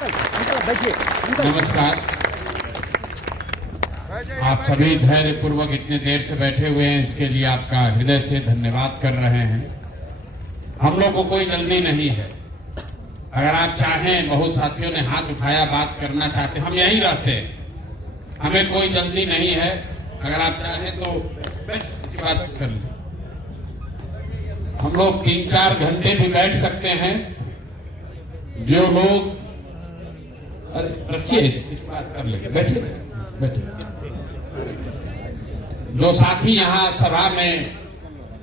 नमस्कार। आप सभी धैर्य पूर्वक इतने देर से बैठे हुए हैं, इसके लिए आपका हृदय से धन्यवाद कर रहे हैं। हम लोग को कोई जल्दी नहीं है। अगर आप चाहें, बहुत साथियों ने हाथ उठाया, बात करना चाहते, हम यहीं रहते हैं, हमें कोई जल्दी नहीं है। अगर आप चाहें तो इसकी बात कर लें। हम लोग 3-4 घंटे भी बैठ सकते हैं। जो लोग, अरे रखिए इस बात कर लेंगे, बैठे बैठे। जो साथी यहाँ सभा में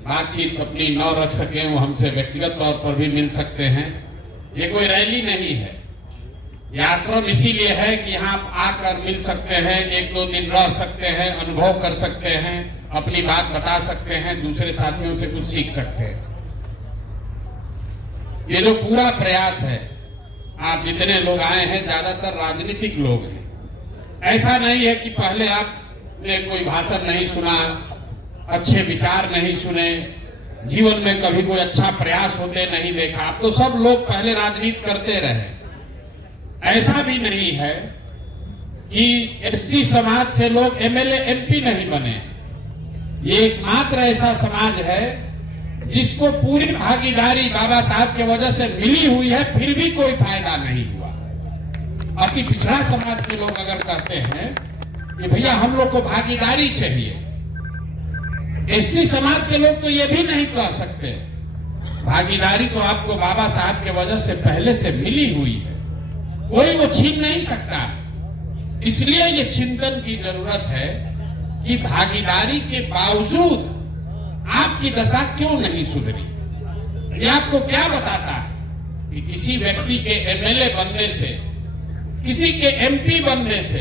बातचीत अपनी न रख सके, वो हमसे व्यक्तिगत तौर पर भी मिल सकते हैं। ये कोई रैली नहीं है, ये आश्रम इसीलिए है कि यहाँ आकर मिल सकते हैं, 1-2 दिन रह सकते हैं, अनुभव कर सकते हैं, अपनी बात बता सकते हैं, दूसरे साथियों से कुछ सीख सकते हैं। ये जो पूरा प्रयास है, आप जितने लोग आए हैं ज्यादातर राजनीतिक लोग हैं। ऐसा नहीं है कि पहले आपने कोई भाषण नहीं सुना, अच्छे विचार नहीं सुने, जीवन में कभी कोई अच्छा प्रयास होते नहीं देखा। आप तो सब लोग पहले राजनीति करते रहे। ऐसा भी नहीं है कि एससी समाज से लोग एमएलए एमपी नहीं बने। ये एकमात्र ऐसा समाज है जिसको पूरी भागीदारी बाबा साहब की वजह से मिली हुई है, फिर भी कोई फायदा नहीं हुआ। अति पिछड़ा समाज के लोग अगर कहते हैं कि भैया हम लोग को भागीदारी चाहिए, एससी समाज के लोग तो ये भी नहीं कह सकते। भागीदारी तो आपको बाबा साहब के वजह से पहले से मिली हुई है, कोई वो छीन नहीं सकता। इसलिए ये चिंतन की जरूरत है कि भागीदारी के बावजूद आपकी दशा क्यों नहीं सुधरी। ये आपको क्या बताता है कि किसी व्यक्ति के एमएलए बनने से, किसी के एमपी बनने से,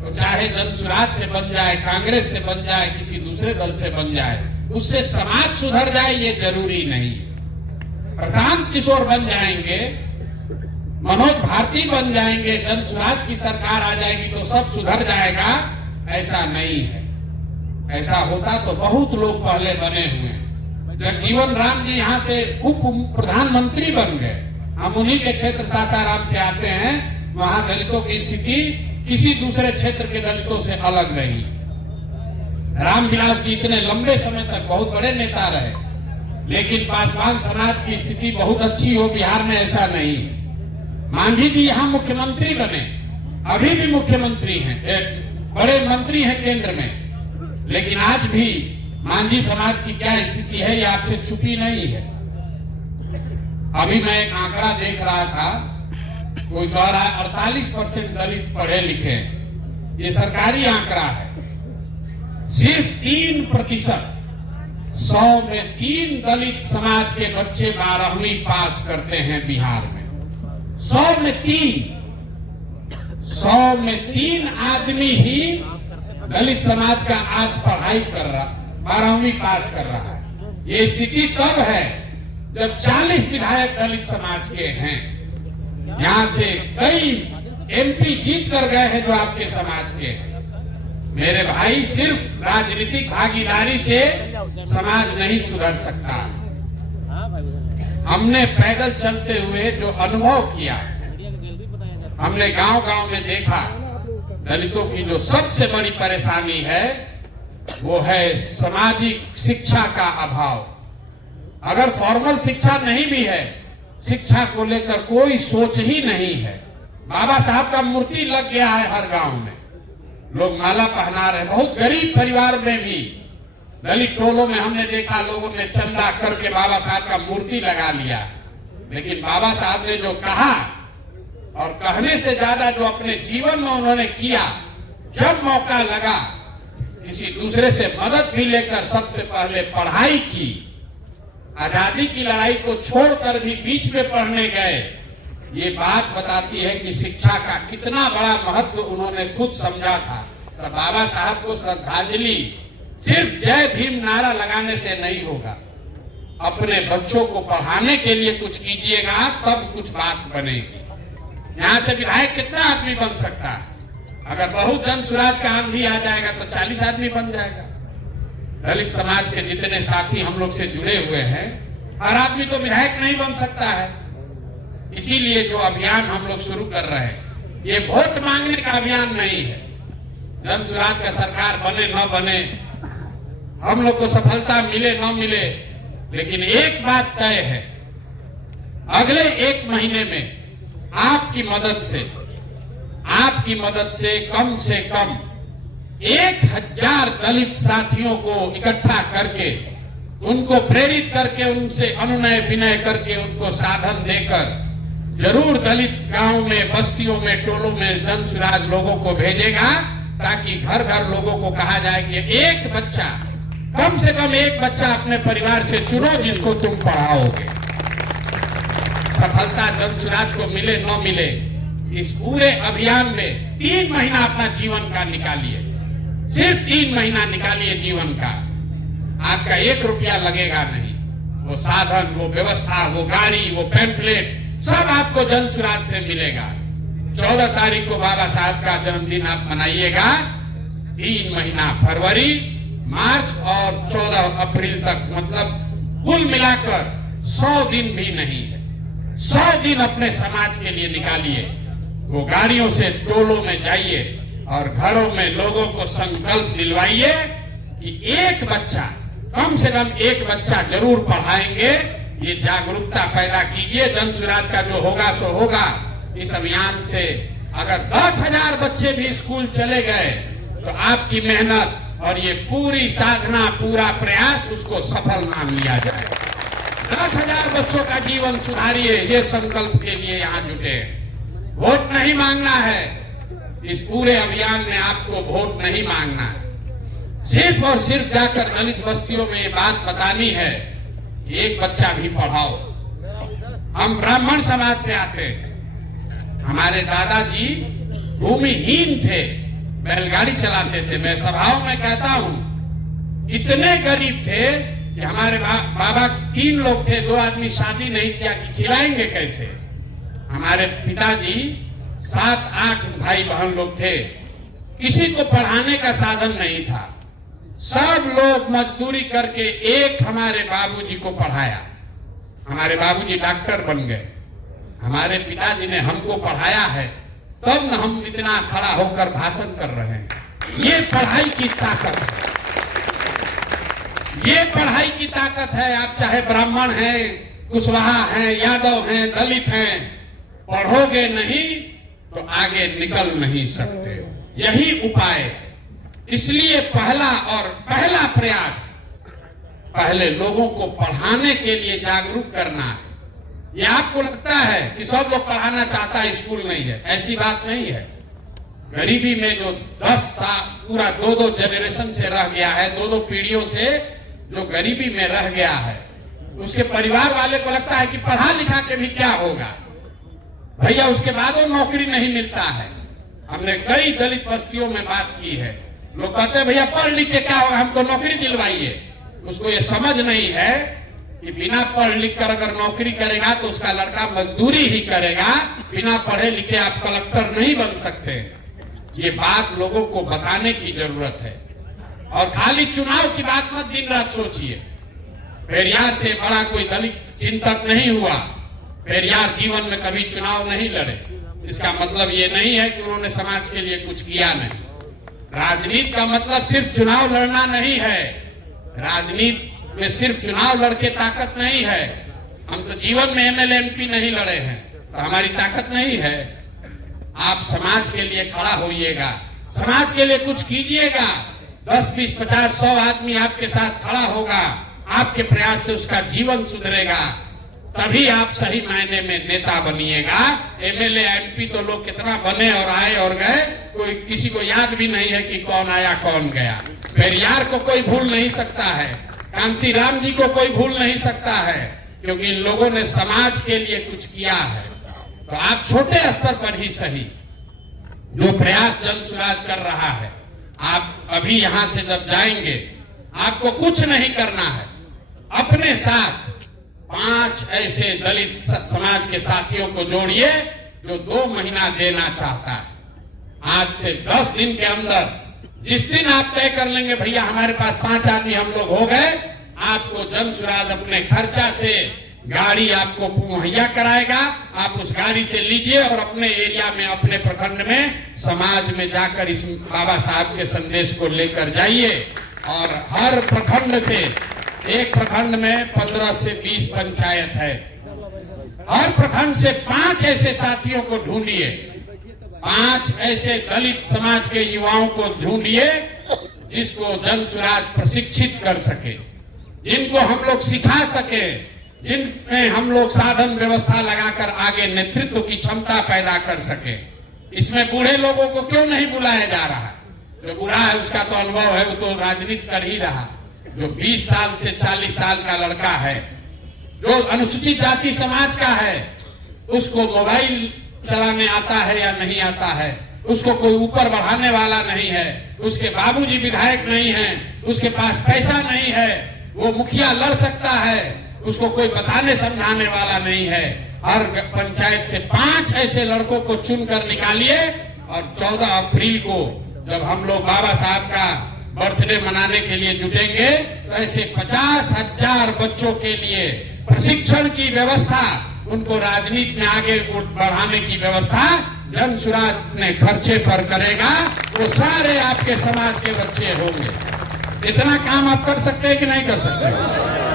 तो चाहे जनसुराज से बन जाए, कांग्रेस से बन जाए, किसी दूसरे दल से बन जाए, उससे समाज सुधर जाए ये जरूरी नहीं। प्रशांत किशोर बन जाएंगे, मनोज भारती बन जाएंगे, जनसुराज की सरकार आ जाएगी तो सब सुधर जाएगा, ऐसा नहीं है। ऐसा होता तो बहुत लोग पहले बने हुए हैं। जगजीवन राम जी यहाँ से उप प्रधानमंत्री बन गए। हम उन्हीं के क्षेत्र सासाराम से आते हैं। वहां दलितों की स्थिति किसी दूसरे क्षेत्र के दलितों से अलग नहीं। रामविलास जी इतने लंबे समय तक बहुत बड़े नेता रहे, लेकिन पासवान समाज की स्थिति बहुत अच्छी हो बिहार में, ऐसा नहीं। मांझी जी यहाँ मुख्यमंत्री बने, अभी भी मुख्यमंत्री हैं, बड़े मंत्री हैं केंद्र में, लेकिन आज भी मांझी समाज की क्या स्थिति है ये आपसे छुपी नहीं है। अभी मैं एक आंकड़ा देख रहा था, कोई कह रहा है 48% दलित पढ़े लिखे हैं। ये सरकारी आंकड़ा है। सिर्फ 3%, 100 में 3 दलित समाज के बच्चे 12वीं पास करते हैं बिहार में। 100 में 3 आदमी ही दलित समाज का आज पढ़ाई कर रहा, 12वीं पास कर रहा है। ये स्थिति तब है जब 40 विधायक दलित समाज के हैं। यहां से कई एमपी जीत कर गए हैं जो आपके समाज के हैं। मेरे भाई, सिर्फ राजनीतिक भागीदारी से समाज नहीं सुधर सकता। हमने पैदल चलते हुए जो अनुभव किया, हमने गांव-गांव में देखा, दलितों की जो सबसे बड़ी परेशानी है वो है सामाजिक शिक्षा का अभाव। अगर फॉर्मल शिक्षा नहीं भी है, शिक्षा को लेकर कोई सोच ही नहीं है। बाबा साहब का मूर्ति लग गया है हर गांव में, लोग माला पहना रहे। बहुत गरीब परिवार में भी, दलित टोलों में हमने देखा, लोगों ने चंदा करके बाबा साहब का मूर्ति लगा लिया। लेकिन बाबा साहब ने जो कहा और कहने से ज्यादा जो अपने जीवन में उन्होंने किया, जब मौका लगा किसी दूसरे से मदद भी लेकर सबसे पहले पढ़ाई की। आजादी की लड़ाई को छोड़कर भी बीच में पढ़ने गए। ये बात बताती है कि शिक्षा का कितना बड़ा महत्व उन्होंने खुद समझा था। तो बाबा साहब को श्रद्धांजलि सिर्फ जय भीम नारा लगाने से नहीं होगा, अपने बच्चों को पढ़ाने के लिए कुछ कीजिएगा, तब कुछ बात बनेगी। यहाँ से विधायक कितना आदमी बन सकता है? अगर बहुत जन सुराज का आंधी आ जाएगा तो 40 आदमी बन जाएगा। दलित समाज के जितने साथी हम लोग से जुड़े हुए हैं, हर आदमी तो विधायक नहीं बन सकता है। इसीलिए जो अभियान हम लोग शुरू कर रहे हैं, ये वोट मांगने का अभियान नहीं है। जन स्वराज का सरकार बने न बने, हम लोग को सफलता मिले न मिले, लेकिन एक बात तय है, अगले 1 महीने में आपकी मदद से कम 1000 दलित साथियों को इकट्ठा करके, उनको प्रेरित करके, उनसे अनुनय विनय करके, उनको साधन देकर जरूर दलित गांव में, बस्तियों में, टोलों में जन स्वराज लोगों को भेजेगा, ताकि घर घर लोगों को कहा जाए कि एक बच्चा, कम से कम एक बच्चा अपने परिवार से चुनो जिसको तुम पढ़ाओगे। सफलता जन स्वराज को मिले न मिले, इस पूरे अभियान में 3 महीना अपना जीवन का निकालिए, सिर्फ 3 महीना निकालिए जीवन का। आपका 1 रुपया लगेगा नहीं। वो साधन, वो व्यवस्था, वो गाड़ी, वो पैम्पलेट सब आपको जन स्वराज से मिलेगा। 14 तारीख को बाबा साहब का जन्मदिन आप मनाइएगा। 3 महीना फरवरी, मार्च और 14 अप्रैल तक, मतलब कुल मिलाकर 100 दिन भी नहीं है। 100 दिन अपने समाज के लिए निकालिए। वो गाड़ियों से टोलों में जाइए और घरों में लोगों को संकल्प दिलवाइए कि एक बच्चा, कम से कम एक बच्चा जरूर पढ़ाएंगे। ये जागरूकता पैदा कीजिए। जन स्वराज का जो होगा सो होगा। इस अभियान से अगर 10,000 बच्चे भी स्कूल चले गए तो आपकी मेहनत और ये पूरी साधना, पूरा प्रयास, उसको सफल मान लिया जाए। 10,000 बच्चों का जीवन सुधारिए, ये संकल्प के लिए यहाँ जुटे हैं। वोट नहीं मांगना है। इस पूरे अभियान में आपको वोट नहीं मांगना है। सिर्फ और सिर्फ जाकर दलित बस्तियों में ये बात बतानी है कि एक बच्चा भी पढ़ाओ। हम ब्राह्मण समाज से आते हैं। हमारे दादाजी भूमिहीन थे, बैलगाड़ी चलाते थे। मैं सभाओं में कहता हूं, इतने गरीब थे कि हमारे बाबा 3 लोग थे, 2 आदमी शादी नहीं किया कि खिलाएंगे कैसे। हमारे पिताजी 7-8 भाई बहन लोग थे। किसी को पढ़ाने का साधन नहीं था। सब लोग मजदूरी करके एक हमारे बाबूजी को पढ़ाया। हमारे बाबूजी डॉक्टर बन गए। हमारे पिताजी ने हमको पढ़ाया है, तब न हम इतना खड़ा होकर भाषण कर रहे हैं। ये पढ़ाई की ताकत है। ये पढ़ाई की ताकत है। आप चाहे ब्राह्मण हैं, कुशवाहा हैं, यादव हैं, दलित हैं, पढ़ोगे नहीं तो आगे निकल नहीं सकते। यही उपाय है। इसलिए पहला प्रयास, पहले लोगों को पढ़ाने के लिए जागरूक करना है। ये आपको लगता है कि सब लोग पढ़ाना चाहता है, स्कूल नहीं है, ऐसी बात नहीं है। गरीबी में जो 10 साल पूरा 2-2 जनरेशन से रह गया है, 2-2 पीढ़ियों से जो गरीबी में रह गया है, उसके परिवार वाले को लगता है कि पढ़ा लिखा के भी क्या होगा भैया, उसके बाद वो नौकरी नहीं मिलता है। हमने कई दलित बस्तियों में बात की है। लोग कहते हैं भैया पढ़ लिख के क्या होगा, हमको नौकरी दिलवाइए। उसको ये समझ नहीं है कि बिना पढ़ लिख कर अगर नौकरी करेगा तो उसका लड़का मजदूरी ही करेगा। बिना पढ़े लिखे आप कलेक्टर नहीं बन सकते। ये बात लोगों को बताने की जरूरत है। और खाली चुनाव की बात मत दिन रात सोचिए। पेरियार से बड़ा कोई दलित चिंतक नहीं हुआ। पेरियार जीवन में कभी चुनाव नहीं लड़े। इसका मतलब ये नहीं है कि उन्होंने समाज के लिए कुछ किया नहीं। राजनीति का मतलब सिर्फ चुनाव लड़ना नहीं है। राजनीति में सिर्फ चुनाव लड़के ताकत नहीं है। हम तो जीवन में एमएलए एमपी नहीं लड़े हैं, तो हमारी ताकत नहीं है। आप समाज के लिए खड़ा होइएगा, समाज के लिए कुछ कीजिएगा। 10, 20, 50, 100 आदमी आपके साथ खड़ा होगा। आपके प्रयास से उसका जीवन सुधरेगा। तभी आप सही मायने में नेता बनिएगा। एमएलए एमपी तो लोग कितना बने और आए और गए, कोई किसी को याद भी नहीं है कि कौन आया कौन गया। पेरियार को कोई भूल नहीं सकता है, कांसी राम जी को कोई भूल नहीं सकता है, क्योंकि इन लोगों ने समाज के लिए कुछ किया है। तो आप छोटे स्तर पर ही सही जो प्रयास जन स्वराज कर रहा है, आप अभी यहां से जब जाएंगे आपको कुछ नहीं करना है। अपने साथ 5 ऐसे दलित समाज के साथियों को जोड़िए जो 2 महीना देना चाहता है। आज से 10 दिन के अंदर जिस दिन आप तय कर लेंगे भैया हमारे पास 5 आदमी हम लोग हो गए, आपको जन स्वराज अपने खर्चा से गाड़ी आपको मुहैया कराएगा। आप उस गाड़ी से लीजिए और अपने एरिया में, अपने प्रखंड में, समाज में जाकर इस बाबा साहब के संदेश को लेकर जाइए। और हर प्रखंड से, एक प्रखंड में 15 से 20 पंचायत है, हर प्रखंड से 5 ऐसे साथियों को ढूंढिए, 5 ऐसे दलित समाज के युवाओं को ढूंढिए जिसको जन स्वराज प्रशिक्षित कर सके, जिनको हम लोग सिखा सके, जिनमें हम लोग साधन व्यवस्था लगाकर आगे नेतृत्व की क्षमता पैदा कर सके। इसमें बूढ़े लोगों को क्यों नहीं बुलाया जा रहा है? जो बूढ़ा है उसका तो अनुभव है, वो तो राजनीति कर ही रहा। जो 20 साल से 40 साल का लड़का है, जो अनुसूचित जाति समाज का है, उसको मोबाइल चलाने आता है या नहीं आता है, उसको कोई ऊपर बढ़ाने वाला नहीं है, उसके बाबूजी विधायक नहीं है, उसके पास पैसा नहीं है, वो मुखिया लड़ सकता है, उसको कोई बताने समझाने वाला नहीं है। हर पंचायत से 5 ऐसे लड़कों को चुनकर निकालिए और 14 अप्रैल को जब हम लोग बाबा साहब का बर्थडे मनाने के लिए जुटेंगे तो ऐसे 50,000 बच्चों के लिए प्रशिक्षण की व्यवस्था, उनको राजनीति में आगे बढ़ाने की व्यवस्था जन स्वराज ने खर्चे पर करेगा। वो सारे आपके समाज के बच्चे होंगे। इतना काम आप कर सकते हैं कि नहीं कर सकते?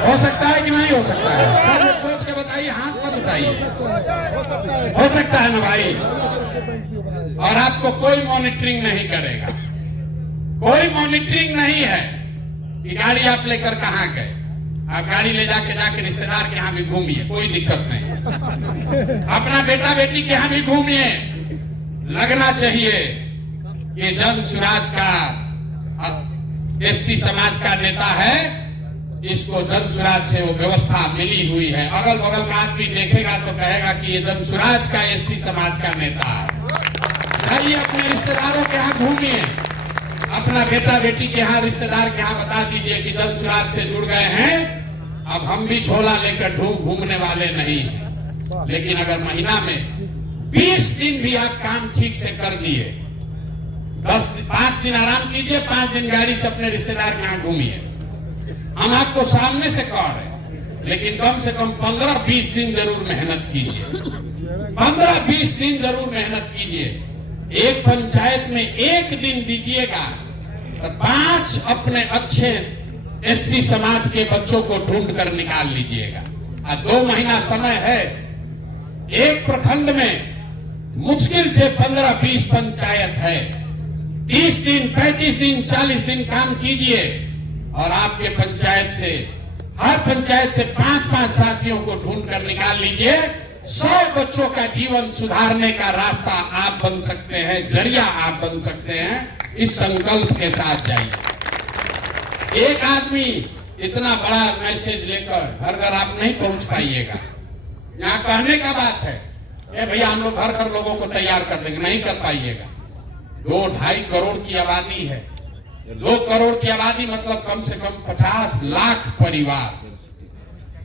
हो सकता है कि नहीं हो सकता है? सब लोग सोच के बताइए, हाथ मत उठाइए। हो सकता है ना भाई? और आपको कोई मॉनिटरिंग नहीं करेगा, कोई मॉनिटरिंग नहीं है कि गाड़ी आप लेकर कहां गए। आप गाड़ी ले जाके रिश्तेदार के यहाँ भी घूमिए, कोई दिक्कत नहीं। अपना बेटा बेटी के यहाँ भी घूमिए। लगना चाहिए ये जन स्वराज का एससी समाज का नेता है, इसको जन स्वराज से वो व्यवस्था मिली हुई है। अगल बगल का आदमी देखेगा तो कहेगा कि ये जन स्वराज का एससी समाज का नेता है। जाइए अपने रिश्तेदारों के यहाँ घूमिए, अपना बेटा बेटी के यहाँ, रिश्तेदार के यहाँ बता दीजिए कि जन स्वराज से जुड़ गए हैं, अब हम भी झोला लेकर घूमने वाले नहीं हैं। लेकिन अगर महीना में 20 दिन भी आप काम ठीक से कर दिए, 5 दिन आराम कीजिए, 5 दिन गाड़ी से अपने रिश्तेदार के यहाँ घूमिए। हम आपको सामने से कह रहे हैं, लेकिन कम से कम 15-20 दिन जरूर मेहनत कीजिए। 15-20 दिन जरूर मेहनत कीजिए। एक पंचायत में 1 दिन दीजिएगा तो 5 अपने अच्छे एससी समाज के बच्चों को ढूंढ कर निकाल लीजिएगा। 2 महीना समय है। एक प्रखंड में मुश्किल से 15-20 पंचायत है। 30 दिन, 35 दिन, 40 दिन काम कीजिए और आपके पंचायत से, हर पंचायत से 5-5 साथियों को ढूंढ कर निकाल लीजिए। 100 बच्चों का जीवन सुधारने का रास्ता आप बन सकते हैं, जरिया आप बन सकते हैं। इस संकल्प के साथ जाइए। एक आदमी इतना बड़ा मैसेज लेकर घर घर आप नहीं पहुंच पाइएगा। यहाँ कहने का बात है, ए भैया हम लोग घर घर लोगों को तैयार कर देंगे, नहीं कर पाइएगा। 2-2.5 करोड़ की आबादी है। 2 करोड़ की आबादी मतलब कम से कम 50 लाख परिवार।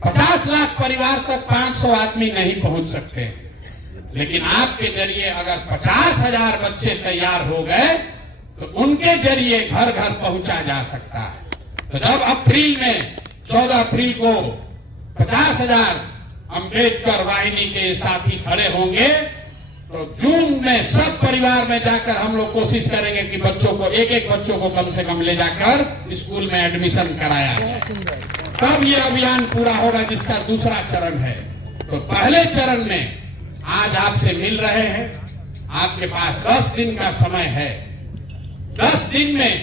50 लाख परिवार तक 500 आदमी नहीं पहुंच सकते हैं। लेकिन आपके जरिए अगर 50,000 बच्चे तैयार हो गए तो उनके जरिए घर घर पहुंचा जा सकता है। तो जब अप्रैल में 14 अप्रैल को 50,000 अम्बेडकर वाहिनी के साथी खड़े होंगे तो जून में सब परिवार में जाकर हम लोग कोशिश करेंगे कि बच्चों को, एक बच्चों को कम से कम ले जाकर स्कूल में एडमिशन कराया जाए। तब ये अभियान पूरा होगा, जिसका दूसरा चरण है। तो पहले चरण में आज आपसे मिल रहे हैं। आपके पास 10 दिन का समय है। 10 दिन में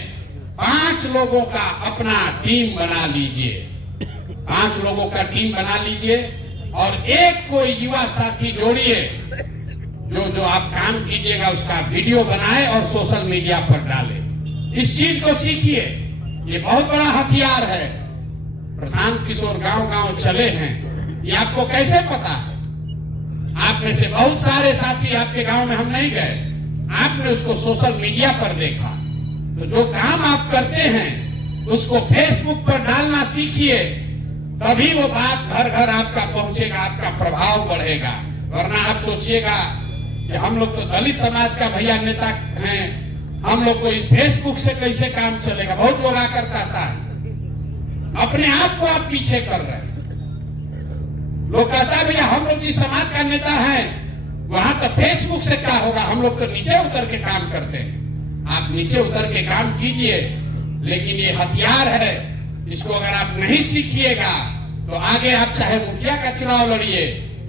5 लोगों का अपना टीम बना लीजिए। 5 लोगों का टीम बना लीजिए और एक कोई युवा साथी जोड़िए जो आप काम कीजिएगा उसका वीडियो बनाए और सोशल मीडिया पर डाले। इस चीज को सीखिए, ये बहुत बड़ा हथियार है। प्रशांत किशोर गांव-गांव चले हैं, ये आपको कैसे पता है? आप में से बहुत सारे साथी आपके गांव में हम नहीं गए, आपने उसको सोशल मीडिया पर देखा। तो जो काम आप करते हैं उसको फेसबुक पर डालना सीखिए, तभी वो बात घर घर आपका पहुंचेगा, आपका प्रभाव बढ़ेगा। वरना आप सोचिएगा कि हम लोग तो दलित समाज का भैया नेता हैं, हम लोग को इस फेसबुक से कैसे काम चलेगा। बहुत लोग आकर कहता है, अपने आप को आप पीछे कर रहे हैं। लोग कहता है भैया हम लोग जिस समाज का नेता है वहां तो फेसबुक से क्या होगा, हम लोग तो नीचे उतर के काम करते हैं। आप नीचे उतर के काम कीजिए, लेकिन ये हथियार है, इसको अगर आप नहीं सीखिएगा तो आगे आप चाहे मुखिया का चुनाव लड़िए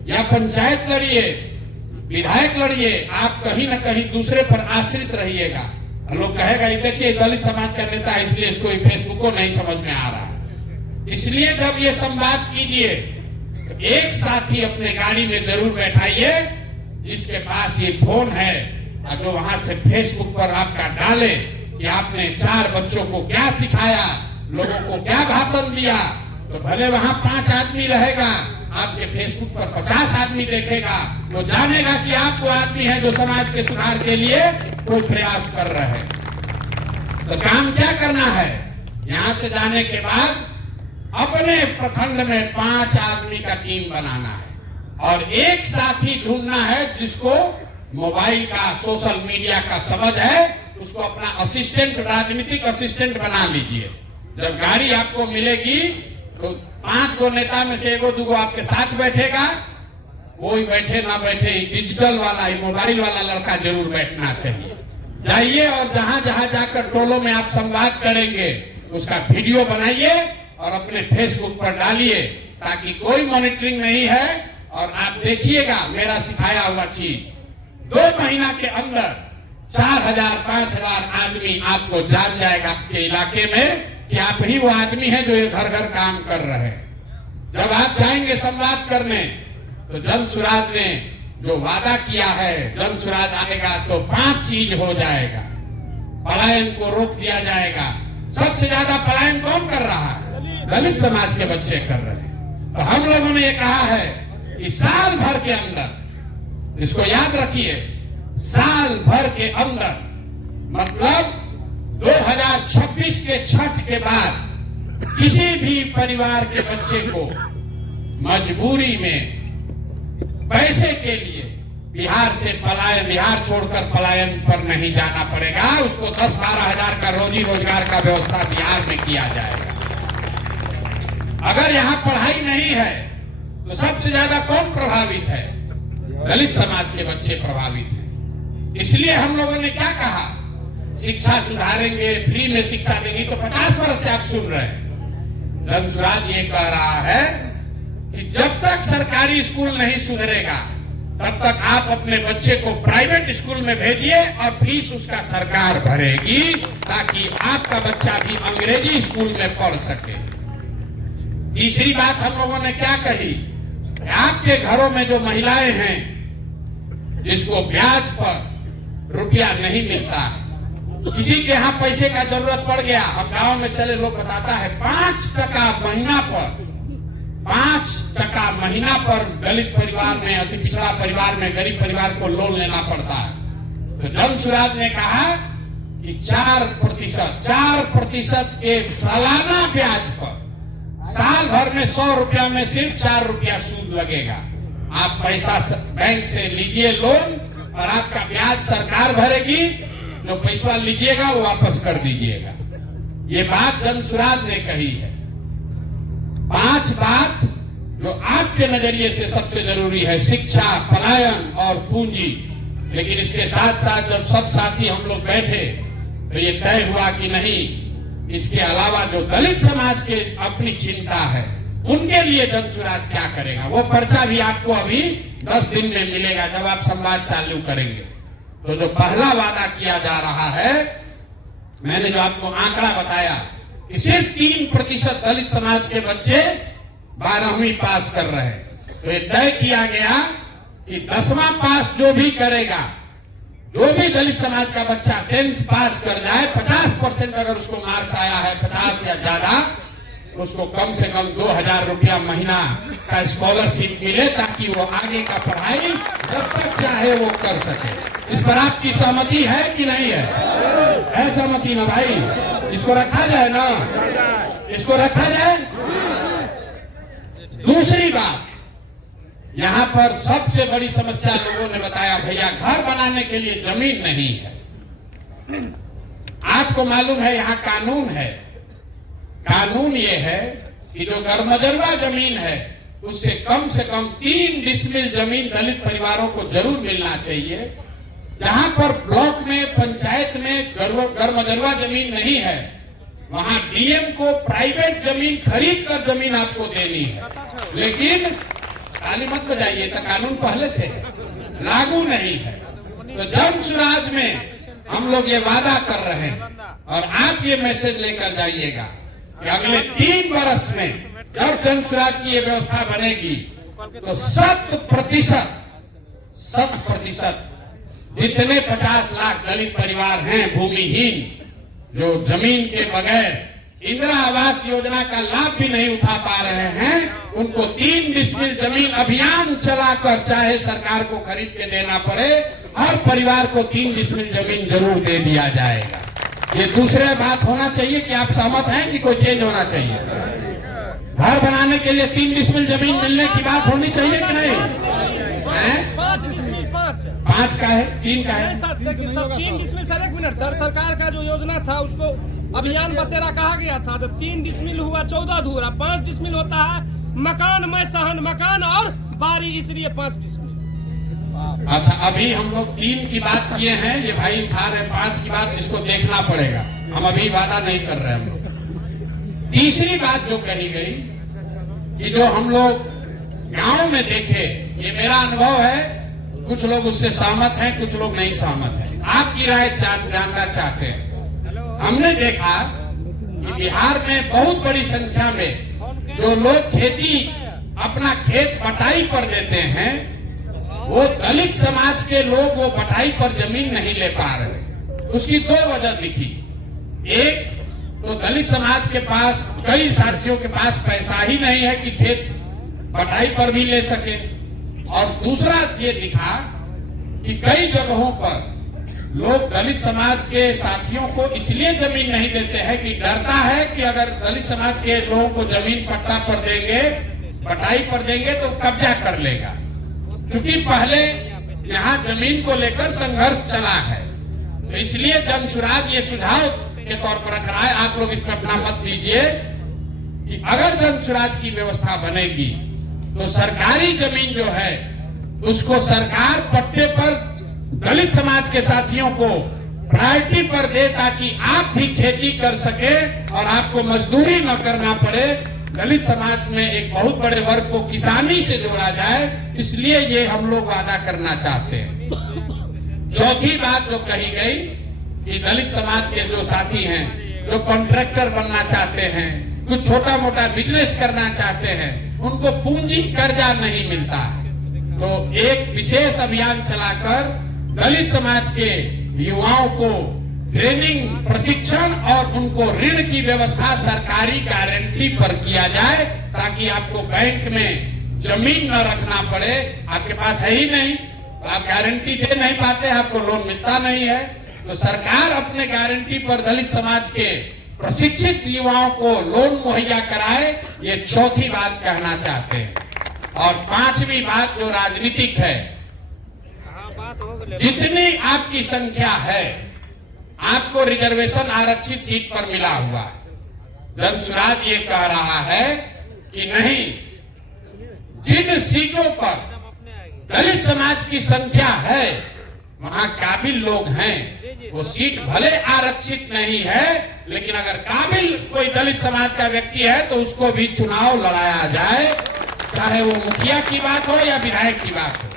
या पंचायत लड़िए, विधायक लड़िए, आप कहीं ना कहीं दूसरे पर आश्रित रहिएगा। लोग कहेगा ये देखिए दलित समाज का नेता है इसलिए इसको फेसबुक को नहीं समझ में आ रहा। इसलिए जब ये संवाद कीजिए तो एक साथी अपने गाड़ी में जरूर बैठाइए जिसके पास ये फोन है और जो वहां से फेसबुक पर आपका डाले कि आपने 4 बच्चों को क्या सिखाया, लोगों को क्या भाषण दिया, तो भले वहां 5 आदमी रहेगा, आपके फेसबुक पर 50 आदमी देखेगा, वो जानेगा कि आप वो आदमी है जो समाज के सुधार के लिए कोई प्रयास कर रहे हैं। तो काम क्या करना है, यहां से जाने के बाद अपने प्रखंड में 5 आदमी का टीम बनाना है और एक साथी ढूंढना है जिसको मोबाइल का, सोशल मीडिया का समझ है, उसको अपना असिस्टेंट, राजनीतिक असिस्टेंट बना लीजिए। जब गाड़ी आपको मिलेगी तो 5 गो नेता में से 1 2 आपके साथ बैठेगा, कोई बैठे ना बैठे डिजिटल वाला, मोबाइल वाला लड़का जरूर बैठना चाहिए। जाइए और जहां जहां जाकर टोलों में आप संवाद करेंगे उसका वीडियो बनाइए और अपने फेसबुक पर डालिए, ताकि कोई मॉनिटरिंग नहीं है। और आप देखिएगा मेरा सिखाया हुआ चीज 2 महीना के अंदर 4000 5000 आदमी आपको जान जाएगा आपके इलाके में कि आप ही वो आदमी हैं जो ये घर घर काम कर रहे हैं। जब आप जाएंगे संवाद करने तो जन सुराज ने जो वादा किया है, जन सुराज आएगा तो 5 चीज हो जाएगा। पलायन को रोक दिया जाएगा। सबसे ज्यादा पलायन कौन कर रहा है? दलित समाज के बच्चे कर रहे हैं। तो हम लोगों ने ये कहा है कि साल भर के अंदर, इसको याद रखिए, साल भर के अंदर मतलब 2026 के छठ के बाद किसी भी परिवार के बच्चे को मजबूरी में पैसे के लिए बिहार से पलायन, बिहार छोड़कर पलायन पर नहीं जाना पड़ेगा। उसको 10-12 हजार का रोजी रोजगार का व्यवस्था बिहार में किया जाएगा। अगर यहाँ पढ़ाई नहीं है तो सबसे ज्यादा कौन प्रभावित है? दलित समाज के बच्चे प्रभावित हैं। इसलिए हम लोगों ने क्या कहा, शिक्षा सुधारेंगे, फ्री में शिक्षा देंगे। तो 50 वर्ष से आप सुन रहे हैं जन सुराज ये कह रहा है कि जब तक सरकारी स्कूल नहीं सुधरेगा तब तक आप अपने बच्चे को प्राइवेट स्कूल में भेजिए और फीस उसका सरकार भरेगी, ताकि आपका बच्चा भी अंग्रेजी स्कूल में पढ़ सके। तीसरी बात हम लोगों ने क्या कही, आपके घरों में जो महिलाएं हैं जिसको ब्याज पर रुपया नहीं मिलता है, किसी के यहाँ पैसे का जरूरत पड़ गया, हम गांव में चले लोग बताता है 5 टका महीना पर, 5 टका महीना पर दलित परिवार में, अति पिछड़ा परिवार में, गरीब परिवार को लोन लेना पड़ता है। तो जन सुराज ने कहा कि 4% के सालाना ब्याज पर साल भर में 100 रुपया में सिर्फ 4 रुपया सूद लगेगा। आप पैसा बैंक से लीजिए लोन और आपका ब्याज सरकार भरेगी, जो पैसा लीजिएगा वो वापस कर दीजिएगा। ये बात जन सुराज ने कही है। 5 बात जो आपके नजरिए से सबसे जरूरी है, शिक्षा, पलायन और पूंजी। लेकिन इसके साथ साथ जब सब साथी हम लोग बैठे तो ये तय हुआ कि नहीं, इसके अलावा जो दलित समाज के अपनी चिंता है उनके लिए जन सुराज क्या करेगा, वो पर्चा भी आपको अभी 10 दिन में मिलेगा जब आप संवाद चालू करेंगे। तो जो पहला वादा किया जा रहा है, मैंने जो आपको आंकड़ा बताया कि सिर्फ 3% दलित समाज के बच्चे 12वीं पास कर रहे हैं। तो ये तय किया गया कि 10वां पास जो भी करेगा, जो भी दलित समाज का बच्चा 10th पास कर जाए, 50% अगर उसको मार्क्स आया है 50 या ज्यादा, उसको कम से कम 2000 रुपया महीना का स्कॉलरशिप मिले, ताकि वो आगे का पढ़ाई जब तक चाहे वो कर सके। इस पर आपकी सहमति है कि नहीं है? है सहमति ना भाई? इसको रखा जाए ना, इसको रखा जाए। दूसरी बात, यहां पर सबसे बड़ी समस्या लोगों ने बताया, भैया घर बनाने के लिए जमीन नहीं है। आपको मालूम है यहां कानून है। कानून ये है कि जो गरमजरुआ जमीन है उससे कम 3 डिसमिल जमीन दलित परिवारों को जरूर मिलना चाहिए। जहां पर ब्लॉक में, पंचायत में गरमजरवा जमीन नहीं है, वहां डीएम को प्राइवेट जमीन खरीद कर जमीन आपको देनी है। लेकिन ताली मत बजाइए, तो कानून पहले से है, लागू नहीं है। तो जन सुराज में हम लोग ये वादा कर रहे हैं और आप ये मैसेज लेकर जाइएगा कि अगले 3 वर्ष में जब जन सुराज की ये व्यवस्था बनेगी तो 100% जितने 50 लाख दलित परिवार हैं भूमिहीन, जो जमीन के बगैर इंदिरा आवास योजना का लाभ भी नहीं उठा पा रहे हैं, उनको 3 डिसमिल जमीन अभियान चलाकर, चाहे सरकार को खरीद के देना पड़े, हर परिवार को 3 डिसमिल जमीन जरूर दे दिया जाएगा। ये दूसरे बात होना चाहिए कि आप सहमत हैं कि कोई चेंज होना चाहिए? घर बनाने के लिए 3 डिसमिल जमीन मिलने की बात होनी चाहिए कि नहीं? 5 का है, 3 का है। 3 डिसमिल सर, 1 मिनट सर, सरकार का जो योजना था उसको अभियान बसेरा कहा गया था, तो 3 डिसमिल हुआ 14 धूरा, 5 डिसमिल होता है मकान में सहन मकान और बारी, इसलिए 5 डिसमिल। अच्छा, अभी हम लोग 3 की बात किए हैं, ये भाई उठा रहे 5 की बात, इसको देखना पड़ेगा, हम अभी वादा नहीं कर रहे हम लोग। तीसरी बात जो कही गई कि जो हम लोग गांव में देखे, ये मेरा अनुभव है, कुछ लोग उससे सहमत हैं, कुछ लोग नहीं सहमत हैं, आपकी राय जानना चाहते हैं। हमने देखा कि बिहार में बहुत बड़ी संख्या में जो लोग खेती, अपना खेत बटाई पर देते हैं, वो दलित समाज के लोग वो बटाई पर जमीन नहीं ले पा रहे। उसकी 2 वजह दिखी। एक तो दलित समाज के पास, कई साथियों के पास पैसा ही नहीं है कि खेत बटाई पर भी ले सके, और दूसरा ये दिखा कि कई जगहों पर लोग दलित समाज के साथियों को इसलिए जमीन नहीं देते हैं कि डरता है कि अगर दलित समाज के लोगों को जमीन पट्टा पर देंगे, बटाई पर देंगे तो कब्जा कर लेगा। चूंकि पहले यहाँ जमीन को लेकर संघर्ष चला है, तो इसलिए जन सुराज ये सुझाव के तौर पर रख रहा है, आप लोग इस पर अपना मत दीजिए कि अगर जन सुराज की व्यवस्था बनेगी तो सरकारी जमीन जो है उसको सरकार पट्टे पर दलित समाज के साथियों को प्रायोरिटी पर दे, ताकि आप भी खेती कर सके और आपको मजदूरी न करना पड़े। दलित समाज में एक बहुत बड़े वर्ग को किसानी से जोड़ा जाए, इसलिए ये हम लोग वादा करना चाहते हैं। चौथी बात जो कही गई कि दलित समाज के जो साथी हैं, जो कॉन्ट्रैक्टर बनना चाहते हैं, कुछ छोटा मोटा बिजनेस करना चाहते हैं, उनको पूंजी कर्जा नहीं मिलता है, तो एक विशेष अभियान चलाकर दलित समाज के युवाओं को ट्रेनिंग, प्रशिक्षण और उनको ऋण की व्यवस्था सरकारी गारंटी पर किया जाए, ताकि आपको बैंक में जमीन न रखना पड़े। आपके पास है ही नहीं तो आप गारंटी दे नहीं पाते, आपको लोन मिलता नहीं है, तो सरकार अपने गारंटी पर दलित समाज के प्रशिक्षित युवाओं को लोन मुहैया कराए। ये चौथी बात कहना चाहते हैं। और 5वीं बात जो राजनीतिक है, जितनी आपकी संख्या है, आपको रिजर्वेशन आरक्षित सीट पर मिला हुआ है। जन सुराज ये कह रहा है कि नहीं, जिन सीटों पर दलित समाज की संख्या है, वहां काबिल लोग हैं, वो सीट भले आरक्षित नहीं है, लेकिन अगर काबिल कोई दलित समाज का व्यक्ति है तो उसको भी चुनाव लड़ाया जाए, चाहे वो मुखिया की बात हो या विधायक की बात हो।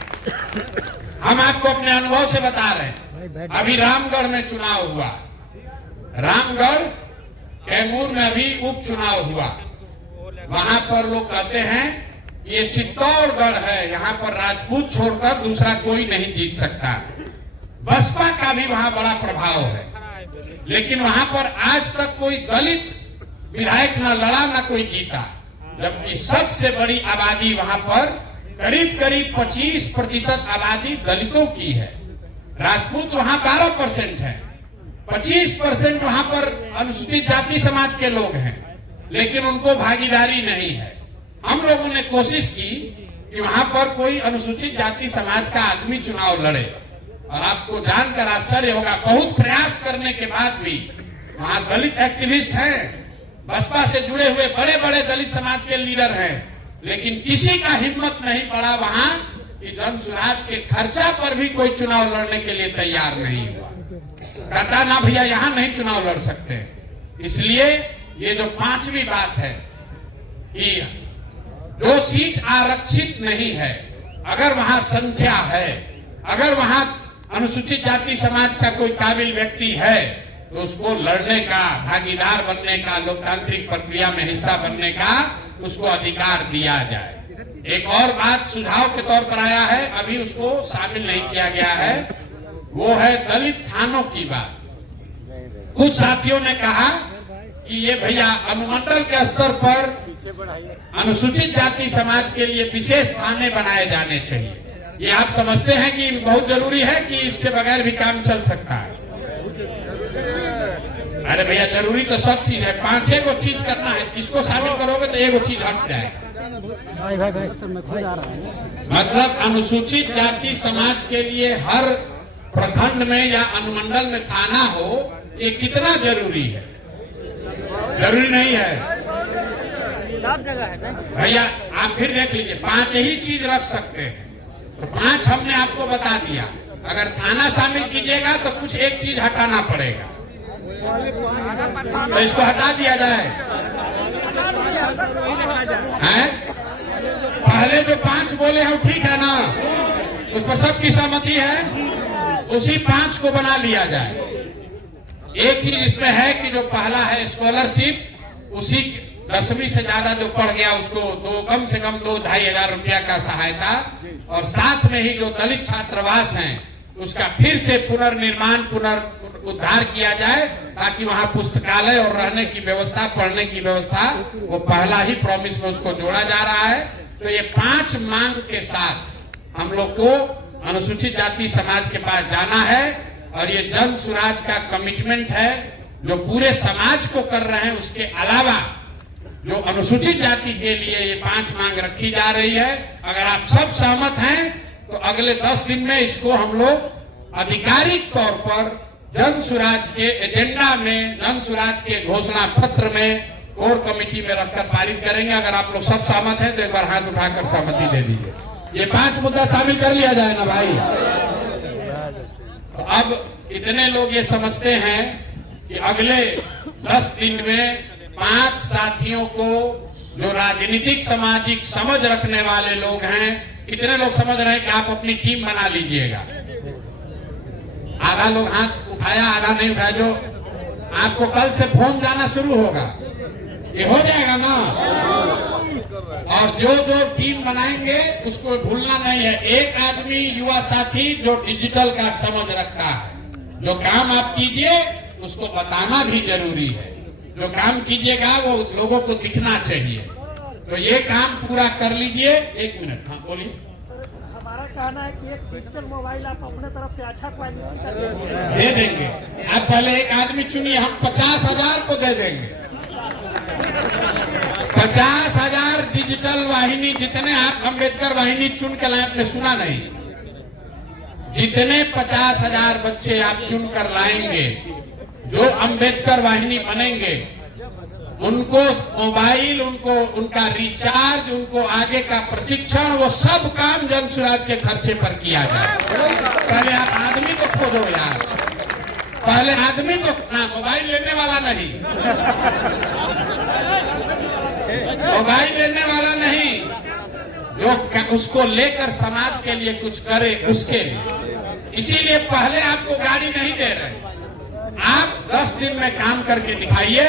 हम आपको अपने अनुभव से बता रहे हैं। अभी रामगढ़ में चुनाव हुआ, रामगढ़ कैमूर में अभी उपचुनाव हुआ। वहां पर लोग कहते हैं ये चित्तौड़गढ़ है, यहाँ पर राजपूत छोड़कर दूसरा कोई नहीं जीत सकता। बसपा का भी वहां बड़ा प्रभाव है, लेकिन वहां पर आज तक कोई दलित विधायक न लड़ा न कोई जीता, जबकि सबसे बड़ी आबादी वहां पर करीब 25% आबादी दलितों की है। राजपूत वहां 12% है, 25% वहां पर अनुसूचित जाति समाज के लोग हैं, लेकिन उनको भागीदारी नहीं है। हम लोगों ने कोशिश की कि वहां पर कोई अनुसूचित जाति समाज का आदमी चुनाव लड़े, और आपको जानकर आश्चर्य होगा, बहुत प्रयास करने के बाद भी वहां दलित एक्टिविस्ट हैं, बसपा से जुड़े हुए बड़े बड़े दलित समाज के लीडर हैं, लेकिन किसी का हिम्मत नहीं पड़ा वहां कि जन स्वराज के खर्चा पर भी कोई चुनाव लड़ने के लिए तैयार नहीं हुआ। कहता ना भैया यहां नहीं चुनाव लड़ सकते। इसलिए ये जो पांचवी बात है कि जो सीट आरक्षित नहीं है, अगर वहां संख्या है, अगर वहां अनुसूचित जाति समाज का कोई काबिल व्यक्ति है तो उसको लड़ने का, भागीदार बनने का, लोकतांत्रिक प्रक्रिया में हिस्सा बनने का उसको अधिकार दिया जाए। एक और बात सुझाव के तौर पर आया है, अभी उसको शामिल नहीं किया गया है, वो है दलित थानों की बात। कुछ साथियों ने कहा कि ये भैया अनुमंडल के स्तर पर अनुसूचित जाति समाज के लिए विशेष थाने बनाए जाने चाहिए। ये आप समझते हैं कि बहुत जरूरी है कि इसके बगैर भी काम चल सकता है? अरे भैया जरूरी तो सब चीज है, 5-6 को चीज करना है, इसको शामिल करोगे तो एगो चीज हट जाएगा। मतलब अनुसूचित जाति समाज के लिए हर प्रखंड में या अनुमंडल में थाना हो, ये कितना जरूरी है? जरूरी नहीं है सब जगह है भैया। आप फिर देख लीजिए, 5 ही चीज रख सकते हैं, तो 5 हमने आपको बता दिया। अगर थाना शामिल कीजिएगा तो कुछ एक चीज हटाना पड़ेगा, तो इसको हटा दिया जाए। हैं? पहले जो 5 बोले हैं वो ठीक है ना, उस पर सबकी सहमति है, उसी 5 को बना लिया जाए। एक चीज इसमें है कि जो पहला है स्कॉलरशिप, उसी 10वीं से ज्यादा जो पढ़ गया उसको कम से कम 2-2.5 हजार रुपया का सहायता, और साथ में ही जो दलित छात्रावास हैं उसका फिर से पुनर्निर्माण, पुनरुद्धार किया जाए, ताकि वहां पुस्तकालय और रहने की व्यवस्था, पढ़ने की व्यवस्था, वो पहला ही प्रॉमिस में उसको जोड़ा जा रहा है। तो ये 5 मांग के साथ हम लोग को अनुसूचित जाति समाज के पास जाना है, और ये जन स्वराज का कमिटमेंट है जो पूरे समाज को कर रहे हैं। उसके अलावा जो अनुसूचित जाति के लिए ये 5 मांग रखी जा रही है, अगर आप सब सहमत हैं तो अगले 10 दिन में इसको हम लोग आधिकारिक तौर पर जन स्वराज के एजेंडा में, जन स्वराज के घोषणा पत्र में, कोर कमेटी में रखकर पारित करेंगे। अगर आप लोग सब सहमत हैं तो एक बार हाथ उठाकर सहमति दे दीजिए। ये 5 मुद्दा शामिल कर लिया जाए ना भाई। तो अब इतने लोग ये समझते हैं कि अगले 10 दिन में 5 साथियों को, जो राजनीतिक सामाजिक समझ रखने वाले लोग हैं, कितने लोग समझ रहे हैं कि आप अपनी टीम बना लीजिएगा? आधा लोग हाथ उठाया, आधा नहीं उठाया। जो आपको कल से फोन जाना शुरू होगा, ये हो जाएगा ना। और जो जो टीम बनाएंगे उसको भूलना नहीं है। एक आदमी युवा साथी जो डिजिटल का समझ रखता है, जो काम आप कीजिए उसको बताना भी जरूरी है। जो काम कीजिएगा वो लोगों को दिखना चाहिए। तो ये काम पूरा कर लीजिए। 1 मिनट, हाँ बोलिए। हमारा कहना है कि एक डिजिटल मोबाइल आप अपने तरफ से अच्छा क्वालिटी का दे देंगे। आप पहले एक आदमी चुनिए, हम 50,000 को दे देंगे। 50,000 डिजिटल वाहिनी, जितने आप अम्बेडकर वाहिनी चुन के लाए, आपने सुना नहीं? जितने 50,000 बच्चे आप चुन कर लाएंगे जो अम्बेडकर वाहिनी बनेंगे, उनको मोबाइल, उनको उनका रिचार्ज, उनको आगे का प्रशिक्षण, वो सब काम जन स्वराज के खर्चे पर किया जाए। पहले आप आदमी को खोजो यार, पहले आदमी को ना, मोबाइल लेने वाला नहीं, मोबाइल लेने वाला नहीं, जो उसको लेकर समाज के लिए कुछ करे उसके लिए। इसीलिए पहले आपको गाड़ी नहीं दे रहे, आप 10 दिन में काम करके दिखाइए,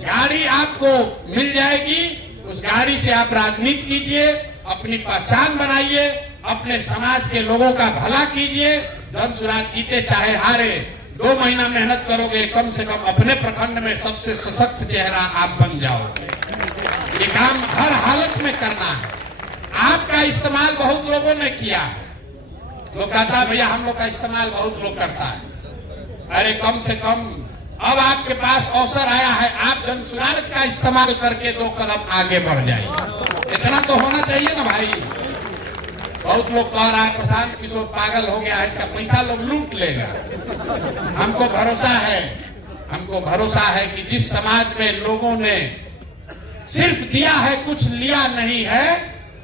गाड़ी आपको मिल जाएगी। उस गाड़ी से आप राजनीति कीजिए, अपनी पहचान बनाइए, अपने समाज के लोगों का भला कीजिए। जन स्वराज जीते चाहे हारे, 2 महीना मेहनत करोगे, कम से कम अपने प्रखंड में सबसे सशक्त चेहरा आप बन जाओगे। ये काम हर हालत में करना है। आपका इस्तेमाल बहुत लोगों ने किया है। लोग कहता है भैया हम लोग का इस्तेमाल बहुत लोग करता है। अरे कम से कम अब आपके पास अवसर आया है, आप जन स्वराज का इस्तेमाल करके 2 कदम आगे बढ़ जाइए। इतना तो होना चाहिए ना भाई। बहुत लोग कह रहा है प्रशांत किशोर पागल हो गया है, इसका पैसा लोग लूट लेगा। हमको भरोसा है कि जिस समाज में लोगों ने सिर्फ दिया है, कुछ लिया नहीं है,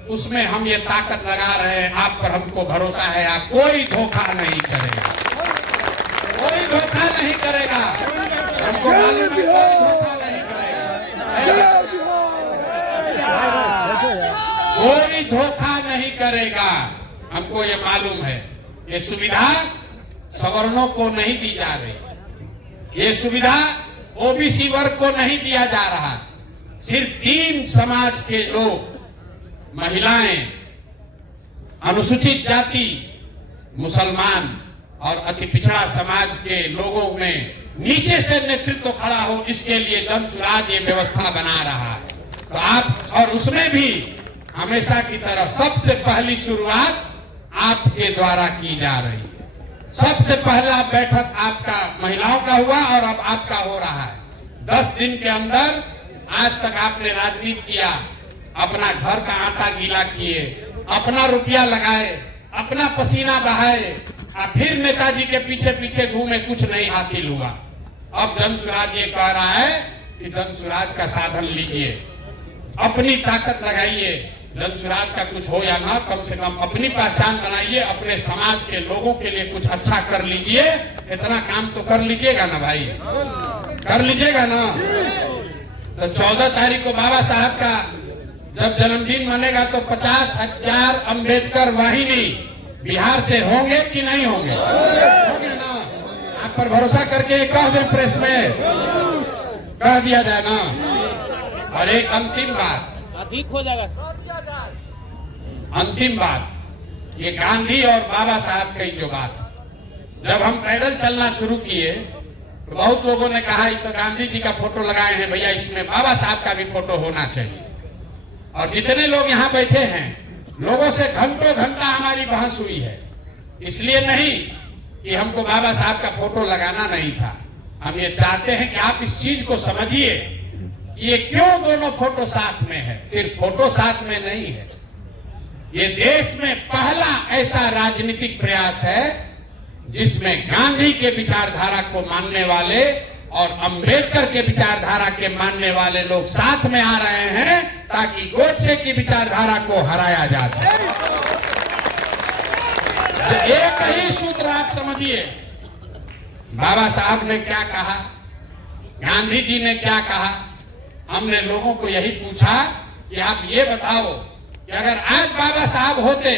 उसमें हम ये ताकत लगा रहे हैं। आप पर हमको भरोसा है, आप कोई धोखा नहीं करेगा, कोई धोखा नहीं करेगा, हमको मालूम है कोई धोखा नहीं करेगा, कोई धोखा नहीं करेगा, हमको ये मालूम है। ये सुविधा सवर्णों को नहीं दी जा रही, ये सुविधा ओबीसी वर्ग को नहीं दिया जा रहा, सिर्फ 3 समाज के लोग, महिलाएं, अनुसूचित जाति, मुसलमान और अति पिछड़ा समाज के लोगों में नीचे से नेतृत्व खड़ा हो, इसके लिए जन स्वराज ये व्यवस्था बना रहा है। तो आप, और उसमें भी हमेशा की तरह सबसे पहली शुरुआत आपके द्वारा की जा रही है। सबसे पहला बैठक आपका महिलाओं का हुआ और अब आपका हो रहा है। 10 दिन के अंदर आज तक आपने राजनीति किया, अपना घर का आटा गीला किए, अपना रुपया लगाए, अपना पसीना बहाए, और फिर नेताजी के पीछे पीछे घूमे, कुछ नहीं हासिल हुआ। अब जन स्वराज ये कह रहा है कि जन स्वराज का साधन लीजिए, अपनी ताकत लगाइए, जन स्वराज का कुछ हो या ना, कम से कम अपनी पहचान बनाइए, अपने समाज के लोगों के लिए कुछ अच्छा कर लीजिए। इतना काम तो कर लीजिएगा ना भाई, कर लीजिएगा ना। तो 14 तारीख को बाबा साहब का जब जन्मदिन मनेगा तो 50,000 अंबेडकर वाहिनी बिहार से होंगे कि नहीं होंगे? होंगे ना। आप पर भरोसा करके कह दें, प्रेस में कह दिया जाए ना। और एक अंतिम बात, अधिक हो जाएगा, अंतिम बात, ये गांधी और बाबा साहब की जो बात, जब हम पैदल चलना शुरू किए तो बहुत लोगों ने कहा तो गांधी जी का फोटो लगाए हैं भैया, इसमें बाबा साहब का भी फोटो होना चाहिए। और जितने लोग यहाँ बैठे हैं, लोगों से घंटों घंटा हमारी बहस हुई है, इसलिए नहीं कि हमको बाबा साहब का फोटो लगाना नहीं था। हम ये चाहते हैं कि आप इस चीज को समझिए कि ये क्यों दोनों फोटो साथ में है। सिर्फ फोटो साथ में नहीं है, ये देश में पहला ऐसा राजनीतिक प्रयास है जिसमें गांधी के विचारधारा को मानने वाले और अंबेडकर के विचारधारा के मानने वाले लोग साथ में आ रहे हैं, ताकि गोडसे की विचारधारा को हराया जा सके। तो एक ही सूत्र आप समझिए, बाबा साहब ने क्या कहा, गांधी जी ने क्या कहा। हमने लोगों को यही पूछा कि आप ये बताओ कि अगर आज बाबा साहब होते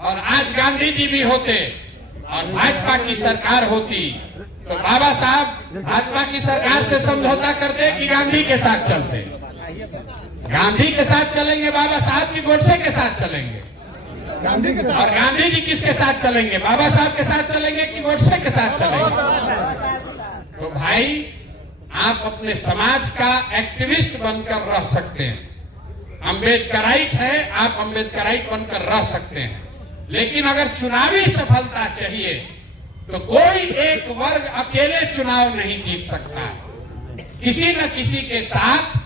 और आज गांधी जी भी होते और भाजपा की सरकार होती, तो बाबा साहब भाजपा की सरकार से समझौता करते कि गांधी के साथ चलते? गांधी के साथ चलेंगे बाबा साहब की गोडसे के साथ चलेंगे? गांधी के साथ। और गांधी जी किसके साथ चलेंगे, बाबा साहब के साथ चलेंगे कि गोडसे के साथ चलेंगे? तो भाई, आप अपने समाज का एक्टिविस्ट बनकर रह सकते हैं, अम्बेडकराइट है, आप अम्बेडकराइट बनकर रह सकते हैं, लेकिन अगर चुनावी सफलता चाहिए तो कोई एक वर्ग अकेले चुनाव नहीं जीत सकता। किसी न किसी के साथ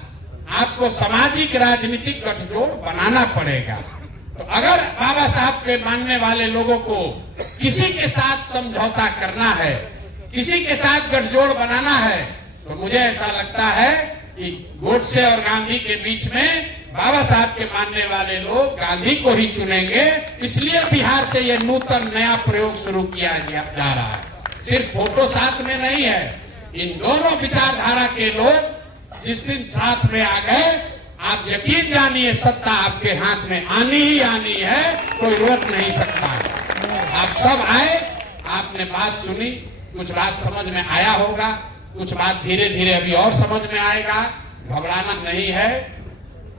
आपको सामाजिक राजनीतिक गठजोड़ बनाना पड़ेगा। तो अगर बाबा साहब के मानने वाले लोगों को किसी के साथ समझौता करना है, किसी के साथ गठजोड़ बनाना है, तो मुझे ऐसा लगता है कि गोडसे और गांधी के बीच में बाबा साहब के मानने वाले लोग गांधी को ही चुनेंगे। इसलिए बिहार से ये नूतन नया प्रयोग शुरू किया जा रहा है। सिर्फ फोटो साथ में नहीं है, इन दोनों विचारधारा के लोग जिस दिन साथ में आ गए, आप यकीन जानिए सत्ता आपके हाथ में आनी ही आनी है, कोई रोक नहीं सकता है। आप सब आए, आपने बात सुनी, कुछ बात समझ में आया होगा, कुछ बात धीरे धीरे अभी और समझ में आएगा। घबराना नहीं है,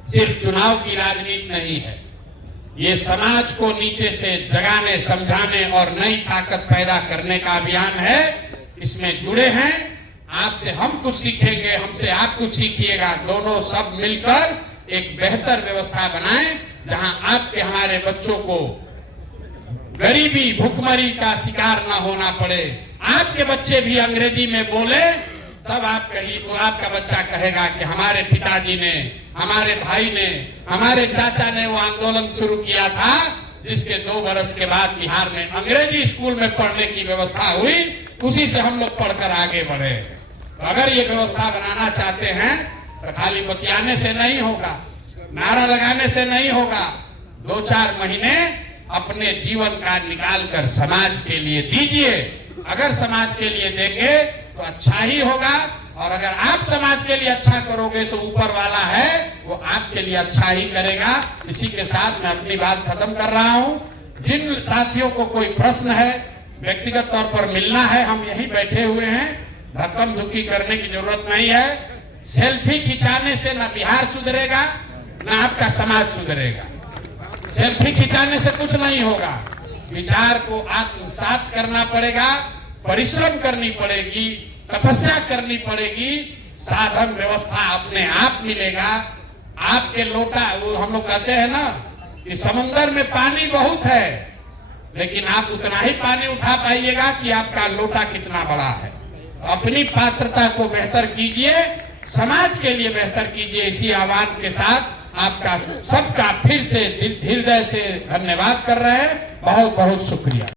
सिर्फ चुनाव की राजनीति नहीं है, ये समाज को नीचे से जगाने, समझाने और नई ताकत पैदा करने का अभियान है। इसमें जुड़े हैं, आपसे हम कुछ सीखेंगे, हमसे आप कुछ सीखिएगा, दोनों सब मिलकर एक बेहतर व्यवस्था बनाएं, जहां आपके हमारे बच्चों को गरीबी, भूखमरी का शिकार ना होना पड़े। आपके बच्चे भी अंग्रेजी में बोले, तब आपका बच्चा कहेगा कि हमारे पिताजी ने, हमारे भाई ने, हमारे चाचा ने वो आंदोलन शुरू किया था, जिसके 2 बरस के बाद बिहार में अंग्रेजी स्कूल में पढ़ने की व्यवस्था हुई, उसी से हम लोग पढ़कर आगे बढ़े। तो अगर ये व्यवस्था बनाना चाहते हैं तो खाली बतियाने से नहीं होगा, नारा लगाने से नहीं होगा, 2-4 महीने अपने जीवन का निकाल कर समाज के लिए दीजिए। अगर समाज के लिए देंगे तो अच्छा ही होगा, और अगर आप समाज के लिए अच्छा करोगे तो ऊपर वाला है वो आपके लिए अच्छा ही करेगा। इसी के साथ मैं अपनी बात खत्म कर रहा हूं। जिन साथियों को कोई प्रश्न है, व्यक्तिगत तौर पर मिलना है, हम यही बैठे हुए हैं, धक्कम धुक्की करने की जरूरत नहीं है। सेल्फी खिंचाने से ना बिहार सुधरेगा ना आपका समाज सुधरेगा। सेल्फी खिंचाने से कुछ नहीं होगा। विचार को आत्मसात करना पड़ेगा, परिश्रम करनी पड़ेगी, तपस्या करनी पड़ेगी, साधन व्यवस्था अपने आप मिलेगा। आपके लोटा, वो हम लोग कहते हैं ना कि समंदर में पानी बहुत है, लेकिन आप उतना ही पानी उठा पाइएगा कि आपका लोटा कितना बड़ा है। तो अपनी पात्रता को बेहतर कीजिए, समाज के लिए बेहतर कीजिए। इसी आह्वान के साथ आपका सबका फिर से हृदय से धन्यवाद कर रहे हैं। बहुत बहुत शुक्रिया।